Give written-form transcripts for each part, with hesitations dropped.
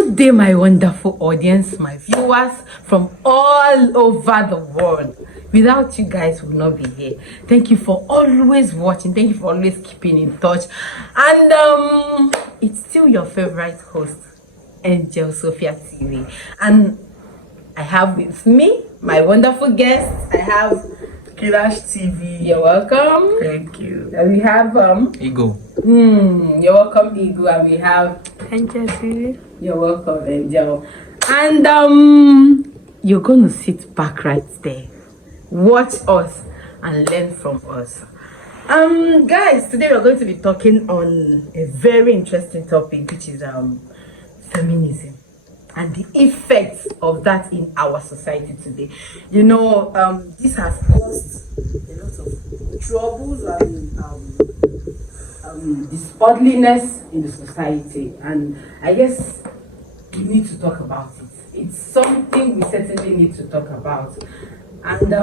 Good day, my wonderful audience, my viewers from all over the world. Without you guys, we would not be here. Thank you for always watching. Thank you for always keeping in touch. And it's still your favorite host, Angel Sophia TV. And I have with me my wonderful guest. I have Kilash TV. You're welcome. Thank you. And we have Ego. You're welcome, Ego. And we have Angel TV. You're welcome, Angel. And you're gonna sit back right there, watch us, and learn from us. Guys, today we're going to be talking on a very interesting topic, which is feminism and the effects of that in our society today. You know, this has caused a lot of troubles and disorderliness in the society, and I guess we need to talk about it. It's something we certainly need to talk about. And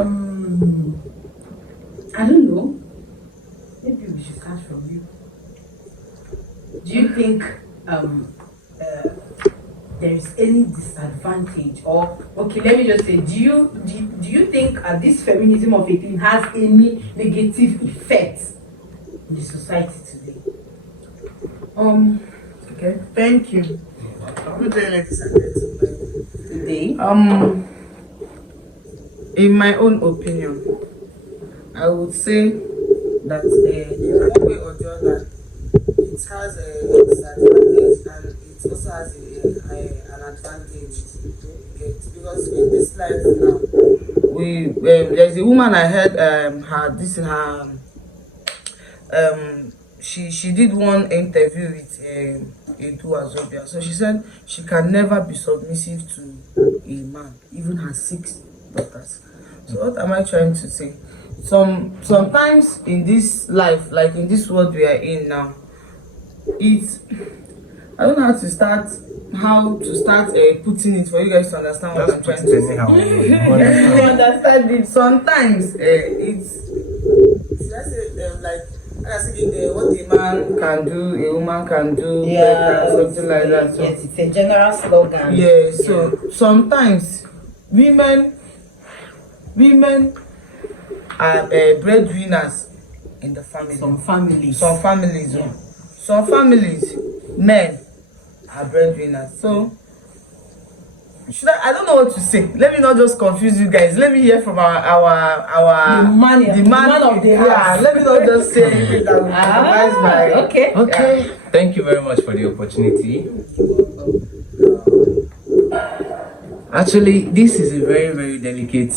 I don't know, maybe we should start from you. Do you think there is any disadvantage, or okay, let me just say, do you think this feminism of a thing has any negative effects in the society today? Okay, thank you. I'm doing like this Today? In my own opinion, I would say that in one way or the other, it has a disadvantage and it also has an advantage. Because in this life now, there's a woman I heard she did one interview with Edu Azobia. So she said she can never be submissive to a man, even her 6 daughters. So what am I trying to say? Sometimes in this life, like in this world we are in now, I don't know how to start putting it for you guys to understand what I'm trying to say. You understand it. Sometimes should I say what a man can do, a woman can do, something like that. So, yes, it's a general slogan. Yeah, so sometimes women are breadwinners in the family. Some families. Some families, men are breadwinners. So I don't know what to say. Let me not just confuse you guys. Let me hear from our the man of the house. Yeah, let me not just say anything that will compromise my. Okay. Yeah. Thank you very much for the opportunity. Actually, this is a very, very delicate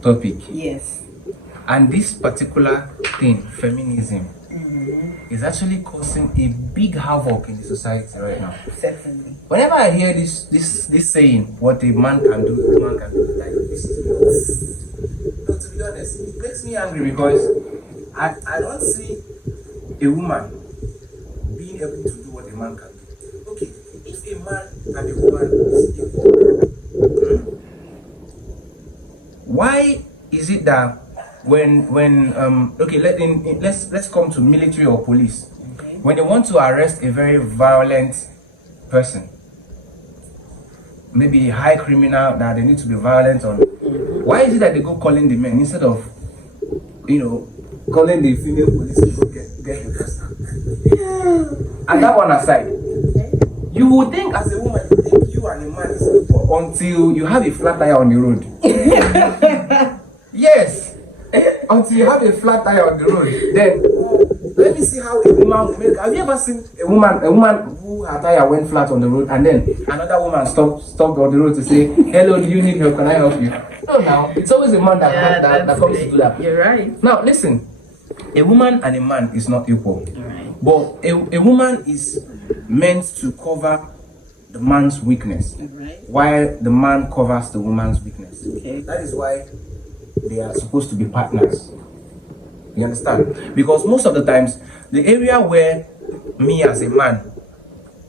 topic. Yes. And this particular thing, feminism, is actually causing a big havoc in the society right now. Certainly. Whenever I hear this saying, what a man can do, a woman can do, like this is no, to be honest, it makes me angry because I don't see a woman being able to do what a man can do. Okay, if a man and a woman is equal, why is it that when okay, let's come to military or police. Okay. When they want to arrest a very violent person, maybe a high criminal that they need to be violent on, why is it that they go calling the men instead of calling the female police to go get the person? And that one aside, you would think as a woman, you and a man is equal until you have a flat tire on the road. Yes. Until you have a flat tire on the road, then let me see how a woman will make. Have you ever seen a woman who her tire went flat on the road and then another woman stopped on the road to say, "Hello, do you need help? Can I help you?" No, now it's always a man that comes to do that. You're right. Now listen, a woman and a man is not equal, Right. but a woman is meant to cover the man's weakness, Right. while the man covers the woman's weakness. Okay. That is why they are supposed to be partners. You understand? Because most of the times, the area where me as a man,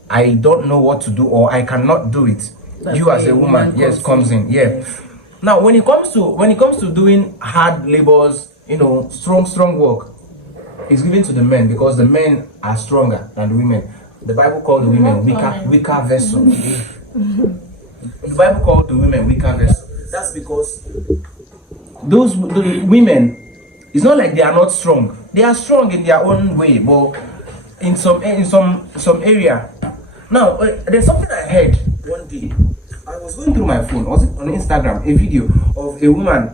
I don't know what to do or I cannot do it, That's you as where a woman, yes, comes in. Yeah. Yes. Now, when it comes to doing hard labors, strong work, it's given to the men because the men are stronger than the women. the Bible called the women weaker vessel. The Bible called the women weaker vessel. That's because the women, it's not like they are not strong. They are strong in their own way, but in some area. Now, there's something I heard one day. I was going through my phone, was it on Instagram, a video of a woman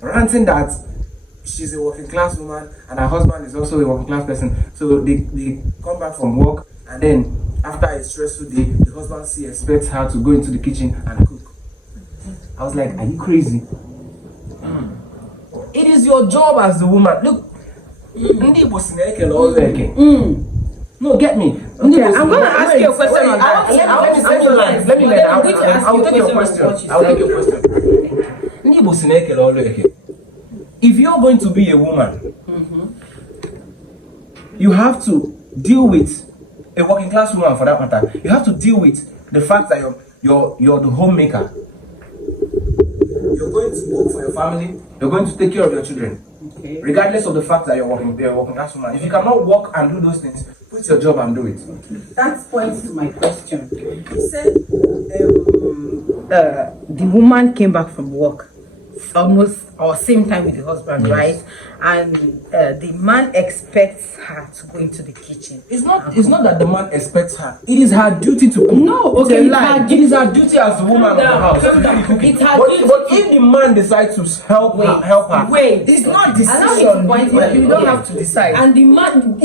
ranting that she's a working class woman and her husband is also a working class person. So they come back from work, and then after a stressful day, the husband expects her to go into the kitchen and cook. I was like, are you crazy? It is your job as the woman. Look, no, get me. Okay, I'm going to ask you a question on that. Let me learn. I'll take your question. If you're going to be a woman, you have to deal with a working class woman, for that matter. You have to deal with the fact that you're the homemaker. You're going to work for your family. You're going to take care of your children, regardless of the fact that you're working class woman. If you cannot work and do those things, quit your job and do it. That points to my question. You said the woman came back from work almost or same time with the husband, yes, right? And the man expects her to go into the kitchen. It's not that the man expects her. It is her duty to cook. No, okay, it is her duty as the woman of the house. But if the man decides to help her, wait, it's not decision. You don't have to decide. And the man,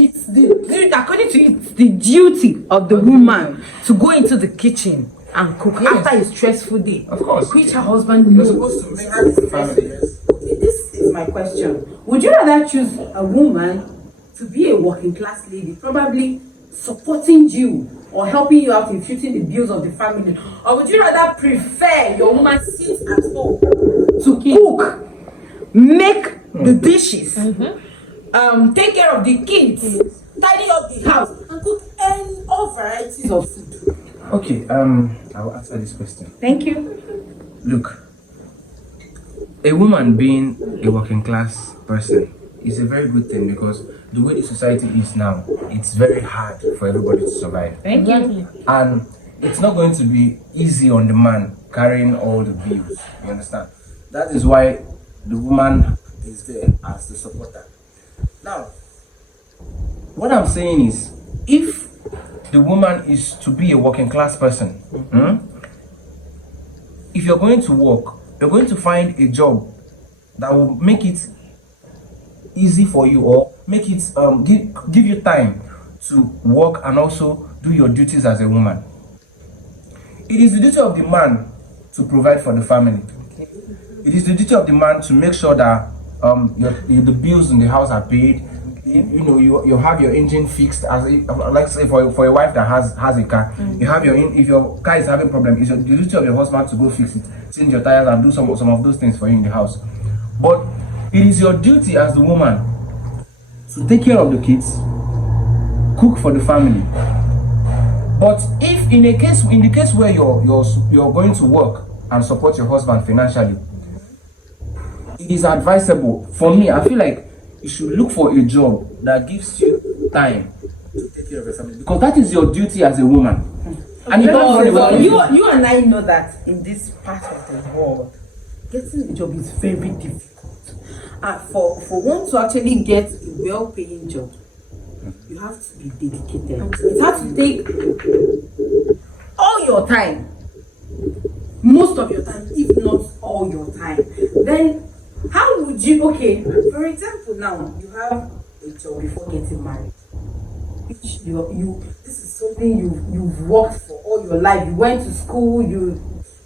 according to it's the duty of the woman to go into the kitchen and cook, yes, after a stressful day. Of course. Which her husband knows. You're supposed to make her the family. Yes. Okay, this is my question. Would you rather choose a woman to be a working class lady, probably supporting you or helping you out in footing the bills of the family? Or would you rather prefer your woman sit at home to cook, make the dishes, take care of the kids, tidy up the house, and cook all varieties of food? Okay, I'll answer this question. Thank you. Look, a woman being a working class person is a very good thing, because the way the society is now, it's very hard for everybody to survive. Thank you. And it's not going to be easy on the man carrying all the bills. You understand? That is why the woman is there as the supporter. Now, what I'm saying is, if the woman is to be a working class person, if you're going to work, you're going to find a job that will make it easy for you, or make it give you time to work and also do your duties as a woman. It is the duty of the man to provide for the family. It is the duty of the man to make sure that the bills in the house are paid. You have your engine fixed, as like say for a wife that has a car. You have if your car is having problem, it's the duty of your husband to go fix it, change your tires, and do some of those things for you in the house. But it is your duty as the woman to take care of the kids, cook for the family. But if in the case where you're going to work and support your husband financially, it is advisable, for me, I feel like you should look for a job that gives you time to take care of your family, because that is your duty as a woman. And you and I know that in this part of the world, getting a job is very difficult. For one to actually get a well-paying job, you have to be dedicated. It has to take all your time, most of your time, if not all your time. Then how would you, okay, for example, now you have a job before getting married, which this is something you've worked for all your life. You went to school, you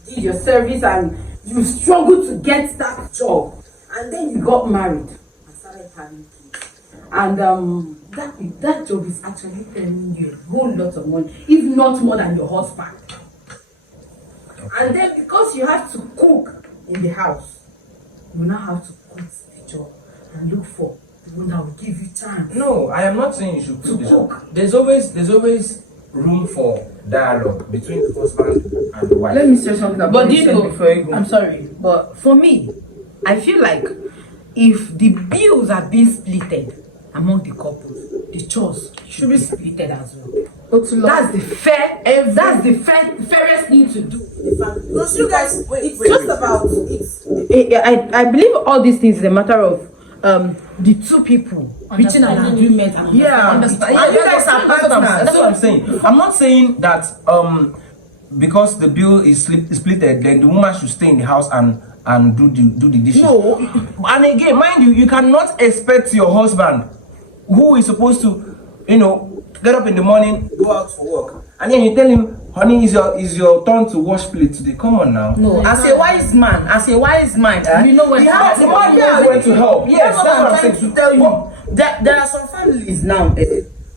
did your service, and you struggled to get that job, and then you got married and started having kids, and that job is actually earning you a whole lot of money, if not more than your husband. And then because you have to cook in the house, you now have to quit the job and look for the one that will give you time. No, I am not saying you should quit the job. There's always room for dialogue between the husband and the wife. Let me say something about I'm sorry, but for me, I feel like if the bills are being splitted among the couples, the chores should be split as well. That's the fairest thing to do. Because you guys, it's just about I believe all these things is a matter of the two people reaching an agreement and understand. And you guys are partners. That's what I'm saying. I'm not saying that because the bill is splitted, then the woman should stay in the house and do the dishes. No. And again, mind you, you cannot expect your husband, who is supposed to, get up in the morning, go out for work, and then you tell him, honey, is your turn to wash plates today. Come on now. No, as a wise man, you know what the man knows where to help. Yes, that's what I'm trying to tell you. There are some families now.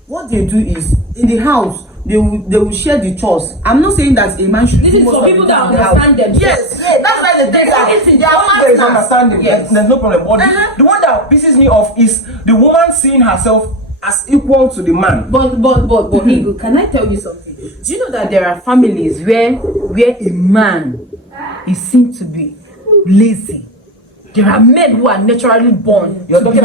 What they do is in the house they will share the chores. I'm not saying that a man should. This is for people that understand them. Yes, that's why they take that. They are There is partners. understanding. Yes. There's no problem. But the one that pisses me off is the woman seeing herself as equal to the man. But Eagle, can I tell you something? Do you know that there are families where a man is seen to be lazy? There are men who are naturally born. You're talking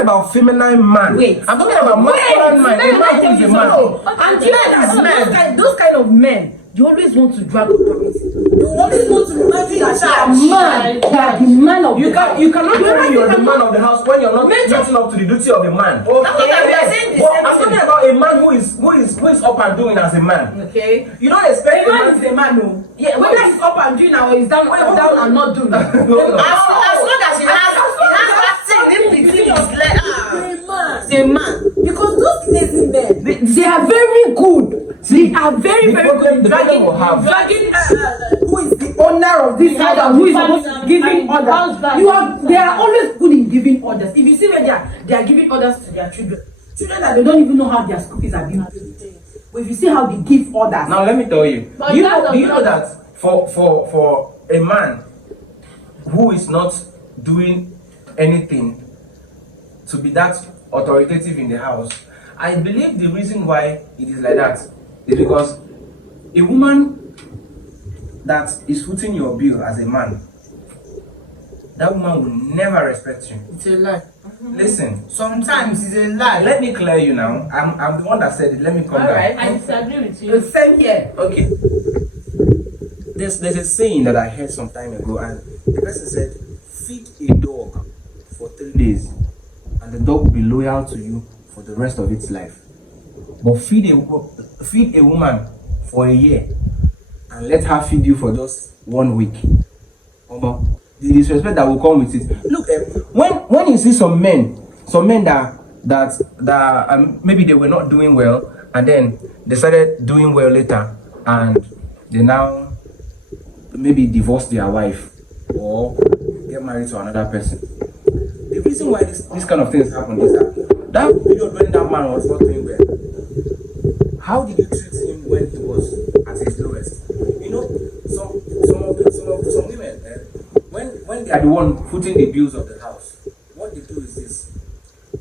about feminine man. Wait. I'm talking about masculine man. A man who is a man. And you know that those kind of men, you always want to drag authority. You always want to remind you that you are the man of the house. You cannot tell you're the man of the house when you're not getting up to the duty of a man. That's what I'm saying. I'm talking about a man who is up and doing as a man. Okay. You don't expect A man is a man, no. Yeah, whether he's up and doing or he's down and not doing. As long as he has that thing between his legs. He's a man. Because those lazy men, they are very good. They are very good. Dragging who is the owner of this house and who is supposed to be giving orders. They are always good in giving orders. If you see where they are giving orders to their children that they don't even know how their school fees are being paid. But if you see how they give orders. Now let me tell you. Do you know that for a man who is not doing anything to be that authoritative in the house, I believe the reason why it is like that is because a woman that is footing your bill as a man, that woman will never respect you. It's a lie. Listen, sometimes it's a lie. Let me clear you now. I'm the one that said it. Let me come down. Alright, I disagree with you. Same here. Okay. There's a saying that I heard some time ago, and the person said, feed a dog for 3 days and the dog will be loyal to you for the rest of its life. But feed a woman for a year and let her feed you for just 1 week. The disrespect that will come with it. Look, when you see some men that maybe they were not doing well and then they started doing well later and they now maybe divorce their wife or get married to another person. The reason why this kind of things happen is that period when that man was not doing well, how did you treat him when he was at his lowest? Some women, when they are the one footing the bills of the house, what they do is this: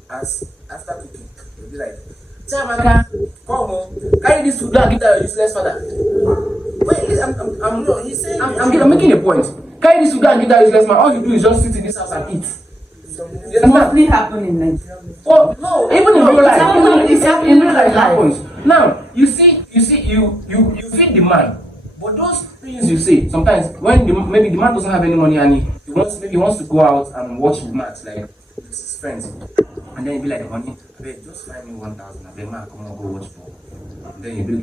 after cooking, they'll be like, "Chamaka, come on, carry this food and give that useless father." Wait, I'm not. He's saying I'm making a point. Carry this food and give that useless man. All you do is just sit in this house and eat. It's mostly happening in Nigeria. Oh no! Even in real life, it's happening in real life. Happens. Now you see, you feed the man, but those things you say sometimes when maybe the man doesn't have any money and he wants to go out and watch the match like with his friends, and then he'll be like, "Honey, just find me 1,000. I beg, man, come on, go watch ball." And then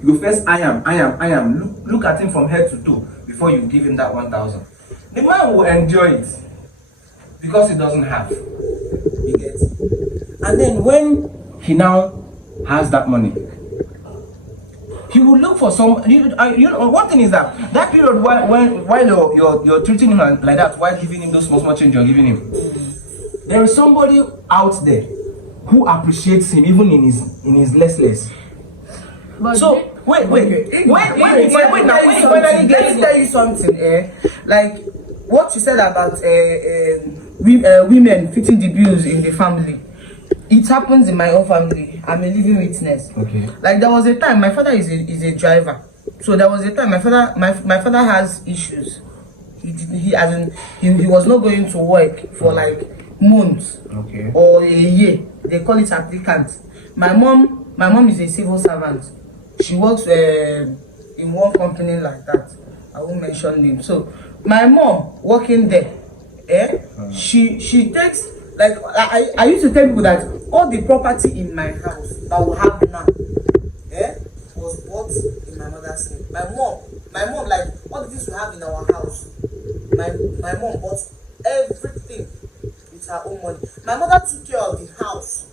you first I am look at him from head to toe before you give him that 1,000. The man will enjoy it because he doesn't have. You get it? And then when he now has that money, he will look for some. One thing is that period while you're treating him like that, while giving him those small change you're giving him, there is somebody out there who appreciates him even in his less. But so wait. When you finally get to tell you something, like what you said about women fitting the bills in the family. It happens in my own family. I'm a living witness. Okay. Like there was a time my father is a driver. So there was a time my father has issues. He was not going to work for like months Okay. or a year. They call it applicant. My mom is a civil servant. She works in one company like that. I won't mention name. So my mom working there, she takes, like, I used to tell people that all the property in my house that we have now, was bought in my mother's name. My mom, like, all the things we have in our house, my mom bought everything with her own money. My mother took care of the house,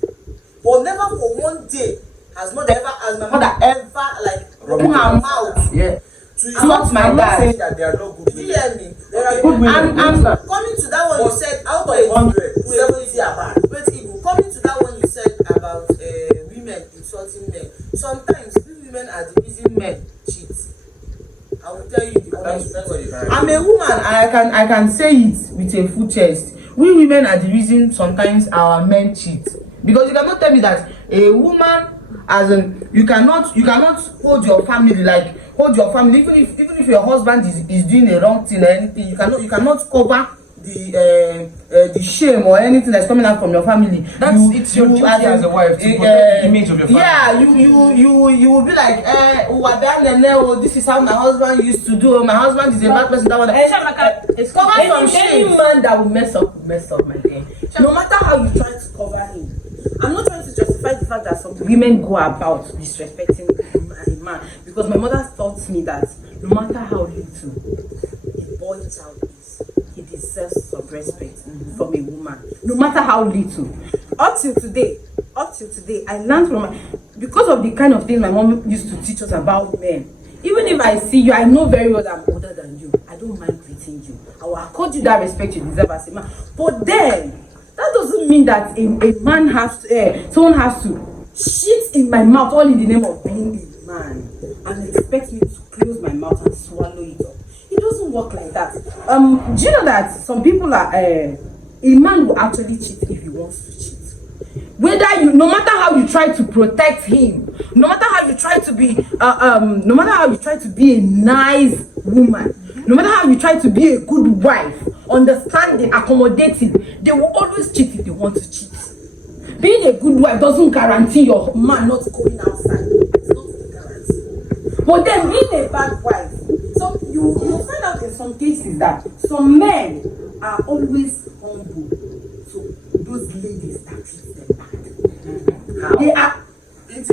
but never for one day has my mother ever like open her mouth. Yeah. To insult my I'm not dad. saying that they are not good Do you women. hear me? There are good women. And coming to that one you said out of 100, 70 are bad. Wait, Ibu, coming to that one you said about women insulting men. Sometimes we women are the reason men cheat. I will tell you the honest truth. I'm a woman and I can say it with a full chest. We women are the reason sometimes our men cheat. Because you cannot tell me that a woman, as in, you cannot hold your family, like hold your family, even if your husband is doing a wrong thing or anything, you cannot cover the shame or anything that's coming out from your family. It's your duty as a wife to protect the image of your family. Yeah, you will be like, this is how my husband used to do. My husband is a bad person. That one. It's cover some any shame. man that will mess up, my dear. No matter how you try to cover him, I'm not trying to justify the fact that some women go about disrespecting a man, because my mother taught me that no matter how little a boy child is, he deserves some respect from a woman, no matter how little. Up till today, I learned from because of the kind of things my mom used to teach us about men. Even if I see you, I know very well that I'm older than you. I don't mind greeting you. I will accord you that respect you deserve as a man. But then that doesn't mean that a man has to, someone has to shit in my mouth all in the name of being a man and expect me to close my mouth and swallow it up. It doesn't work like that. Do you know that some people are a man will actually cheat if he wants to cheat. Whether you, no matter how you try to protect him, no matter how you try to be, no matter how you try to be a nice woman, no matter how you try to be a good wife, understanding, accommodating, they will always cheat if they want to cheat. Being a good wife doesn't guarantee your man not going outside. It's not a guarantee. But then being a bad wife, so you find out in some cases that some men are always humble. So those ladies that treat them bad. How? They are. That's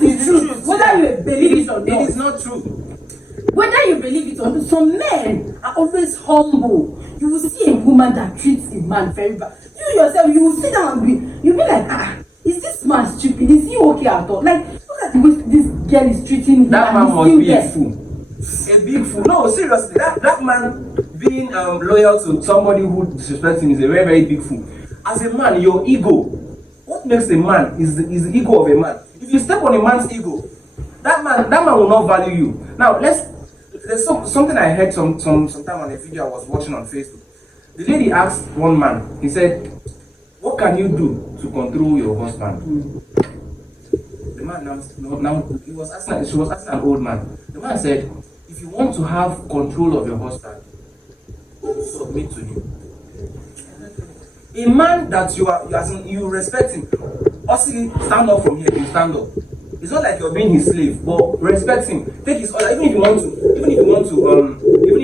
the truth. Whether you believe it or not. It is not true. Whether you believe it or not, some men are always humble. You will see a woman that treats a man very bad. You yourself, you will sit down and you'll be like, is this man stupid? Is he okay at all? Like, look at the way this girl is treating him. That man must be a fool. A big fool. No, seriously, that man being loyal to somebody who disrespects him is a very, very big fool. As a man, your ego, what makes a man is the ego of a man. If you step on a man's ego, that man will not value you. Now, there's something I heard sometime on a video I was watching on Facebook. The lady asked one man, he said, what can you do to control your husband? The man now she was asking an old man. The man said, if you want to have control of your husband, submit to him. A man that you respect him, also stand up from here, you stand up. It's not like you're being his slave, but respect him. Take his order, even if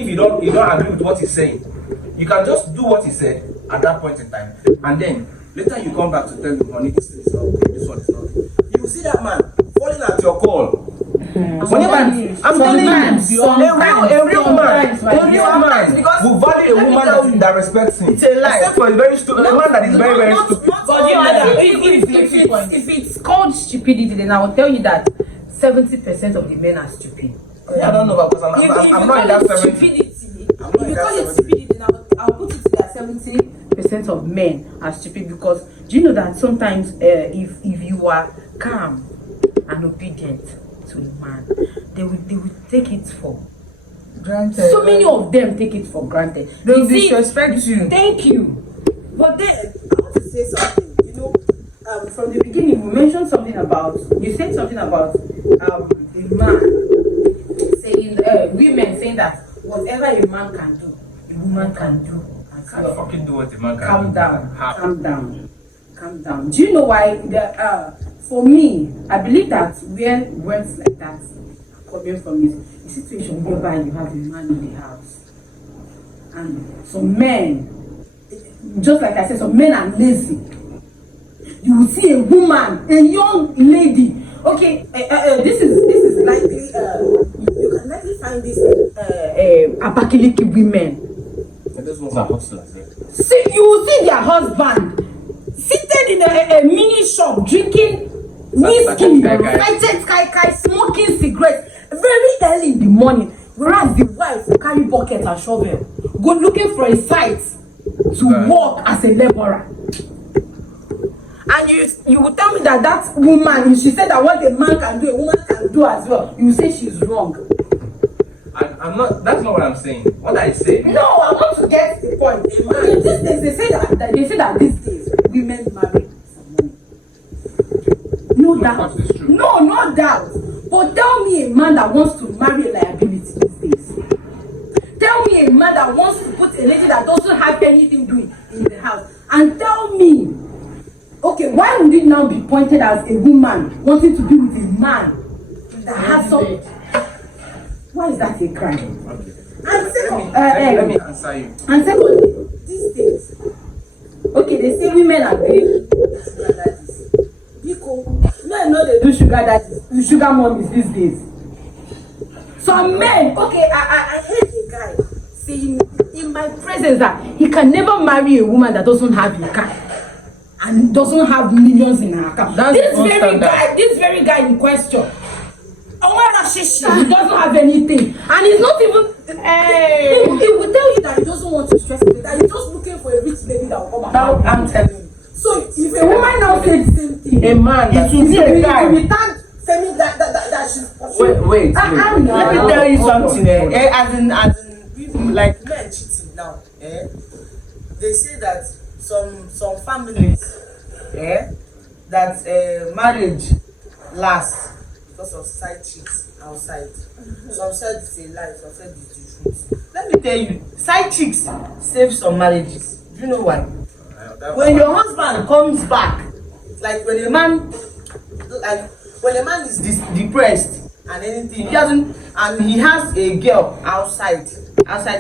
you don't agree with what he's saying. You can just do what he said at that point in time, and then later you come back to tell him, honey, this is not good, this one is not good. You will see that man falling at your call. I'm telling you, a real man will value a woman that respects him. It's a lie. Except for a man that is very, very stupid. But if it's called stupidity, then I will tell you that 70% of the men are stupid. I don't know, because I'm not in that 70. If you call it stupidity, then I'll put it to that 70% of men are stupid. Because do you know that sometimes if you are calm and obedient to a man, they will take it for granted. So many of them take it for granted. They will disrespect you. Thank you. But then I want to say something. You know, from the beginning you said something about a man saying women saying that whatever a man can do, a woman can do as can't fucking do what a man can Calm do. down. How? Calm down. Calm down. Do you know why? For me, I believe that when words like that are coming from it, a situation whereby you have a man in the house, and some men, just like I said, some men are lazy. You will see a woman, a young lady. Okay, this is likely. You can likely find this Abakaliki women. And those ones are hustlers. Yeah. See, you will see their husband seated in a mini shop drinking whiskey, lighted kai, smoking cigarettes very early in the morning. Whereas the wife will carry bucket and shovel, go looking for a site to work as a laborer. And you will tell me that woman, if she said that what a man can do, a woman can do as well, you will say she's wrong. I'm not. That's not what I'm saying. What I say. No, I want to get the point. In these days, they say that these days women marry for money. No doubt. No doubt. But tell me a man that wants to marry a liability these days. Tell me a man that wants to put a lady that doesn't have anything doing in the house. And tell me, okay, why would it now be pointed as a woman wanting to be with a man that has some? Why is that a crime? Okay. And second, let me answer you. And secondly, these days, okay, they say women are doing sugar daddies. Because men know they do sugar daddies, sugar mommies these days. Some men, okay, I heard a guy saying in my presence that he can never marry a woman that doesn't have a car and doesn't have millions in her account. This very guy in question. He doesn't have anything, and he's not even. He will tell you that he doesn't want to stress it, that he's just looking for a rich lady that will come Now and I'm telling you. So if a woman now says the same thing, A man, it will be a guy. We can't say that she's. Wait. Let me tell you something. As in, like men cheating now. They say that some families, that marriage lasts because of side chicks outside. Some said it's a lie, some said it's the truth. Let me tell you, side chicks save some marriages. Do you know why? When your husband comes back, like when a man is depressed and anything, he has a girl outside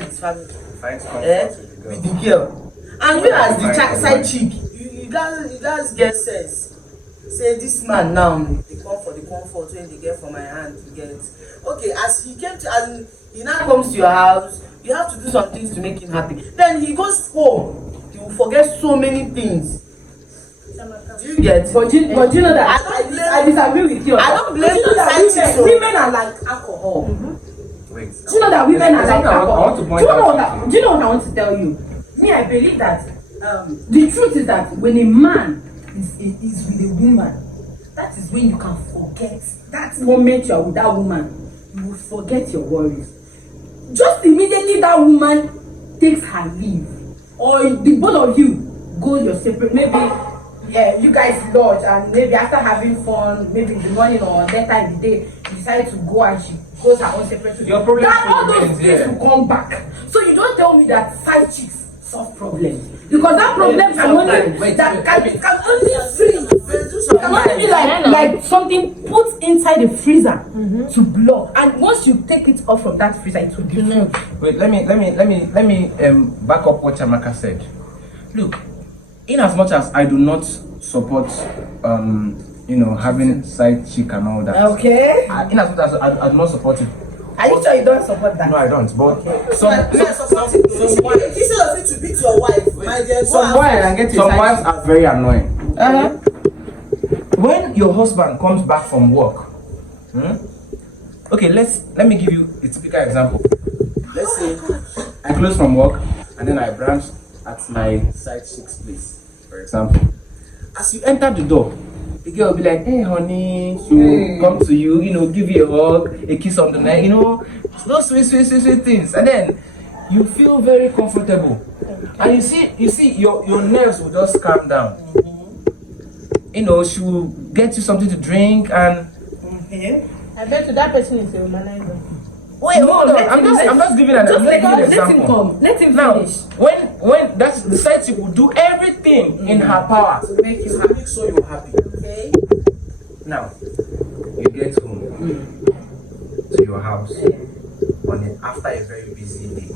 his family, with the girl, and you as the side chick, you guys get sense. Say this man now, they come for the comfort when they get from my hand to get. Okay, as he now comes to your house, you have to do some things to make him happy. Then he goes home, he will forget so many things. Do you get? But you know that I disagree with you. I don't blame you know that women are like alcohol. Wait. Do you know that women are like alcohol? I want to point out. Do you know what I want to tell you? Me, I believe that the truth is that when a man is with a woman, that is when you can forget. That moment you are with that woman, you will forget your worries. Just immediately that woman takes her leave, or the both of you go your separate. Maybe you guys lodge, and maybe after having fun, maybe in the morning or later in the day, you decide to go and she goes her own separate. Your problem all those things will come back. So you don't tell me that side chicks solve problems, because that problem can only be like something put inside the freezer to block, and once you take it off from that freezer, it will diffuse. Wait, let me back up what Chamaka said. Look, in as much as I do not support having side chick and all that. Okay. In as much as I do not support it. Are you sure you don't support that? No, I don't. But instead of it to beat your wife, my dear, some wives are very annoying. When your husband comes back from work, okay, let me give you a typical example. Let's say I close from work and then I branch at my side chick's place, for example. As you enter the door, the girl will be like, "Hey, honey," she will come to you, give you a hug, a kiss on the neck, those sweet things, and then you feel very comfortable, and you see your nerves will just calm down. She will get you something to drink, and I bet you that person is a womanizer. wait, No, hold no, on. I'm just giving an Just I'm giving an let him example. come. Let him Now, finish. when that's the side chick will do everything in her power To make you happy. make sure you're happy. Okay. Now, you get home to your house after a very busy day.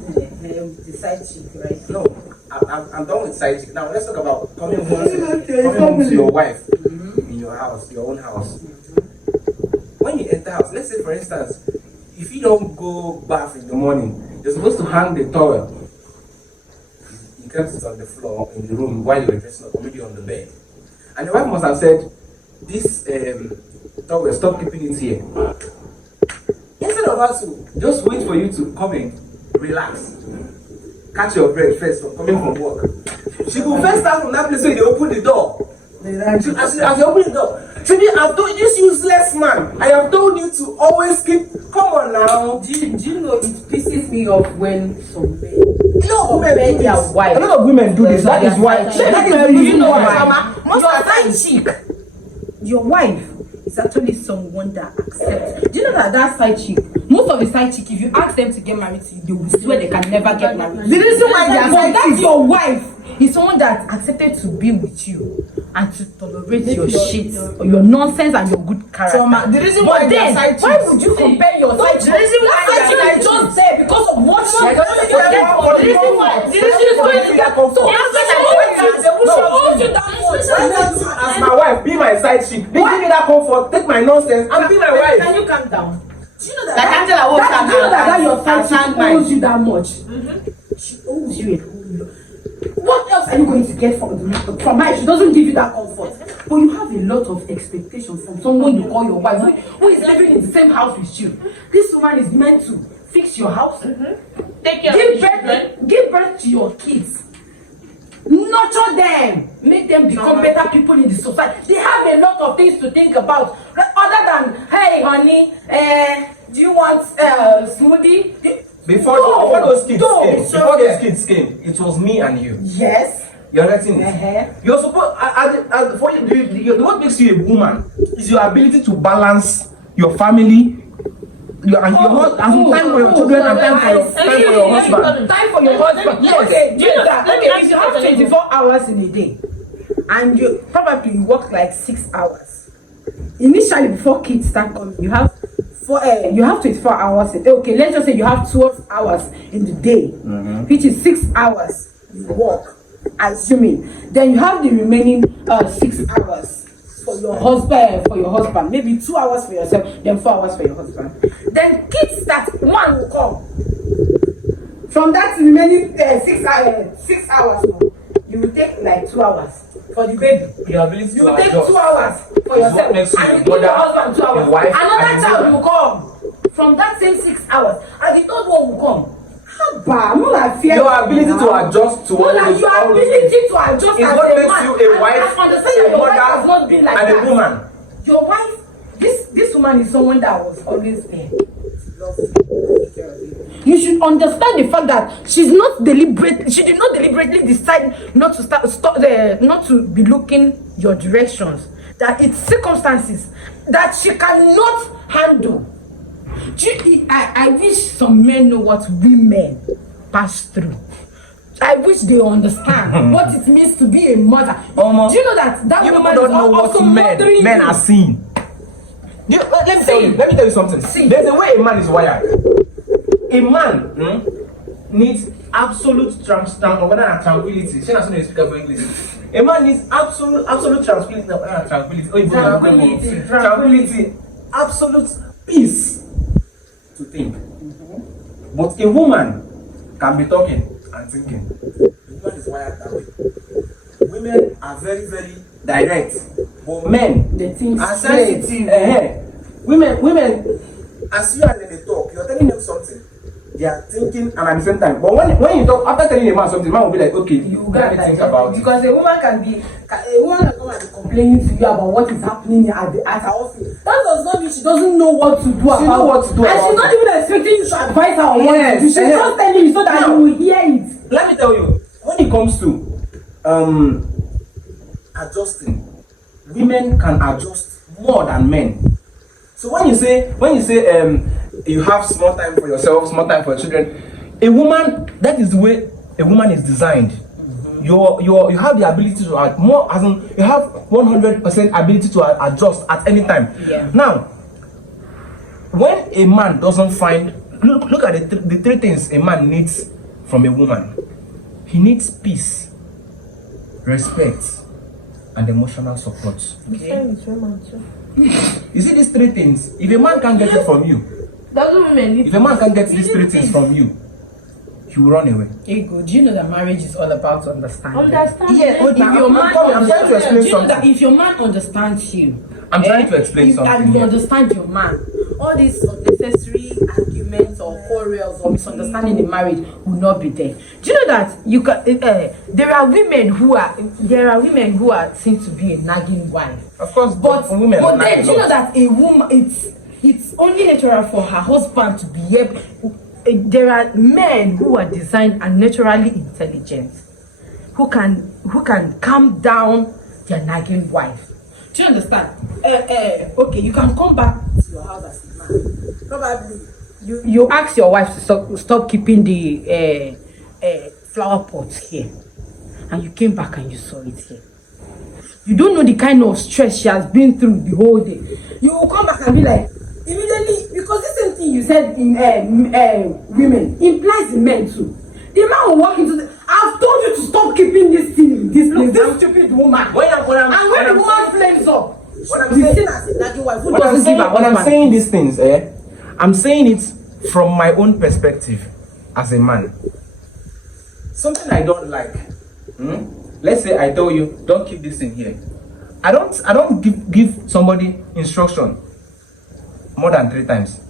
The side chick, right? No, I'm done with side chick. Now let's talk about coming home to your wife in your house, your own house. When you enter house, let's say for instance, if you don't go bath in the morning, you're supposed to hang the towel. You kept it on the floor in the room while you were dressing up, or maybe on the bed. And your wife must have said, this towel, stop keeping it here. Instead of her to just wait for you to come in, relax, catch your breath first from coming from work. She will first start from that place where they open the door. As you open the door, I've told this useless man. I have told you to always keep. Come on now. Do you know it pisses me off when some men Women, their wife. A lot of women do this. That is why. That is the reason why. Most of the side chick, your wife is actually someone that accepts. Do you know that side chick? Most of the side chick, if you ask them to get married to you, they will swear they can never get married. The reason why they are side chick, your wife is someone that accepted to be with you and to tolerate your shit, or your nonsense and your good character. the reason why But then, side why would you compare your side chick? The reason why side chick is just there because of what she Like, does. The reason why is going to that. So that's as my wife, be my side chick. Give me that comfort, take my nonsense, and be my wife. Can you calm down? Do you know that? Like Angela Wolf Do you know that your side and chick mine. owes you that much? She owes you a whole lot. What else are you going to get from her? She doesn't give you that comfort. But you have a lot of expectations from someone you call your wife who is living in the same house with you. This woman is meant to fix your house, Take care of the children. give birth to your kids, nurture them, make them become better people in the society. They have a lot of things to think about other than, hey honey, do you want smoothie? Before those kids came, it was me and you. Yes. You're getting it. You're supposed. For you, what makes you a woman is your ability to balance your family, time for your children, and time for your husband. Time for your husband. Yes. Okay, Do you know that? okay, if you have 24 hours in a day, and you probably work like 6 hours. Initially, before kids start coming, you have 24 hours. Okay, let's just say you have 12 hours in the day, which is 6 hours you work, assuming. Then you have the remaining 6 hours for your husband. Maybe 2 hours for yourself, then 4 hours for your husband. Then kids start, one will come. From that remaining 6 hours, you will take like 2 hours for the baby. Your ability You to will take adjust 2 hours for is what yourself, makes you and a you give your mother, husband 2 hours. a wife, Another and a child woman. will come from that same 6 hours, and the third one will come. Your ability to adjust to all those Your ability to adjust is as what a makes man. you a wife, I understand that your wife has not been like and that. a woman. Your wife, this woman is someone that was always there. You should understand the fact that she did not deliberately decide not to be looking your directions. That it's circumstances that she cannot handle. I wish some men know what women pass through. I wish they understand what it means to be a mother. Do you know that You woman don't is know also what mothering men you? are seeing. Let me tell you something. There's a way a man is wired. A man needs absolute tranquility. She doesn't speak of English. A man needs absolute tranquility, absolute peace to think. But a woman can be talking and thinking. A woman is wired that way. Women are very, very direct, but men They think are straight. sensitive. Women, as you and they talk, you're telling them something. They are thinking and at the same time. But when you talk, after telling a man something, man will be like, okay, You got let me think about it. because a woman can come and be complaining to you about what is happening at her office. That does not mean she doesn't know what to do about it. knows what to do and about she's not even expecting you to advise her on what to do. She's just telling you so that Now, you will hear it. Let me tell you, when it comes to adjusting, women can adjust more than men So when you say you have small time for yourself, small time for your children, a woman, that is the way a woman is designed. You have the ability to add more, as in you have 100% ability to adjust at any time. Yeah. Now, when a man doesn't find, look at the three things a man needs from a woman. He needs peace, respect, and emotional support. Okay. You see these three things, if a man can't get it from you, if a man can't get these three things from you, he will run away. Ego, do you know that marriage is all about understanding? Yeah, If your man I'm trying to explain do you know that something. if your man understands you, I'm trying to explain something and you here. understand your man, all these unnecessary arguments or quarrels or misunderstanding in marriage will not be there. Do you know that you can? There are women who are seen to be a nagging wife. Of course, But women are then, do you know not. that a woman, it's only natural for her husband to behave. There are men who are designed and naturally intelligent, who can calm down their nagging wife. Do you understand? Okay, you can come back to your house as a man. Probably you ask your wife to stop keeping the flower pots here, and you came back and you saw it here. You don't know the kind of stress she has been through the whole day. You will come back and be like, immediately, because the same thing you said in women implies in men too. The man will walk into the, I've told you to stop keeping this thing in this place. This stupid woman. And when the woman flames up, When I'm saying these things, I'm saying it from my own perspective as a man. Something I don't like. Let's say I tell you, don't keep this thing here. I don't give somebody instruction more than 3 times.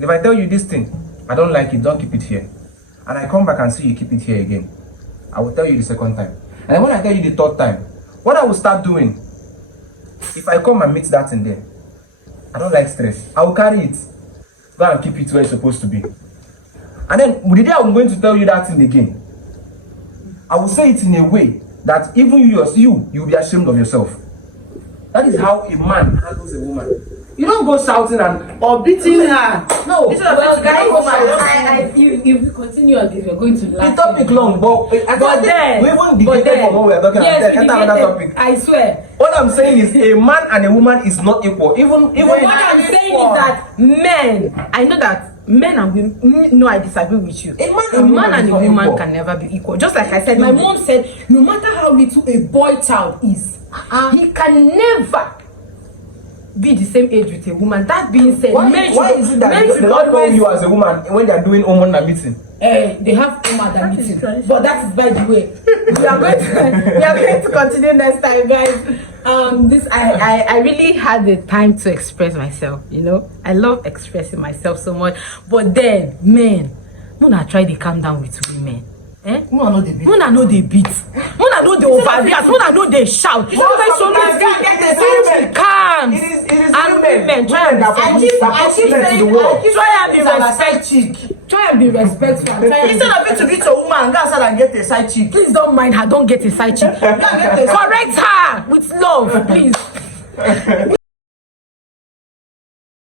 If I tell you this thing, I don't like it, don't keep it here. And I come back and see you keep it here again, I will tell you the second time. And then when I tell you the third time, what I will start doing, if I come and meet that in there, I don't like stress. I will carry it, go and keep it where it's supposed to be. And then the day I'm going to tell you that thing again, I will say it in a way that even you'll be ashamed of yourself. That is how a man handles a woman. You don't go shouting or beating her. No. Well, guys, if we continue on this, we're going to laugh. The topic long, but then, we even deviated from what we are talking about. yes, Enter another topic. I swear. What I'm saying is, a man and a woman is not equal. Even What I'm saying is that men, I know that men and women, no, I disagree with you. A man and a woman can never be equal. Just like I said, my mom said, no matter how little a boy child is, he can never be the same age with a woman. That being said, why is it that they don't know you as a woman when they are doing hormonal meeting? They have hormonal meeting, but that is by the way. we are going to continue next time, guys. I really had the time to express myself. You know, I love expressing myself so much. But then, men, Mona try to calm down with women. Mona know they beat. Mona know they overreact. Mona know they shout. It's not so calm. It is women try and be respectful. Try and be respectful. Instead of you to beat your woman, go outside and get a side chick. Please don't mind her. Don't get a side chick. Correct her with love, please.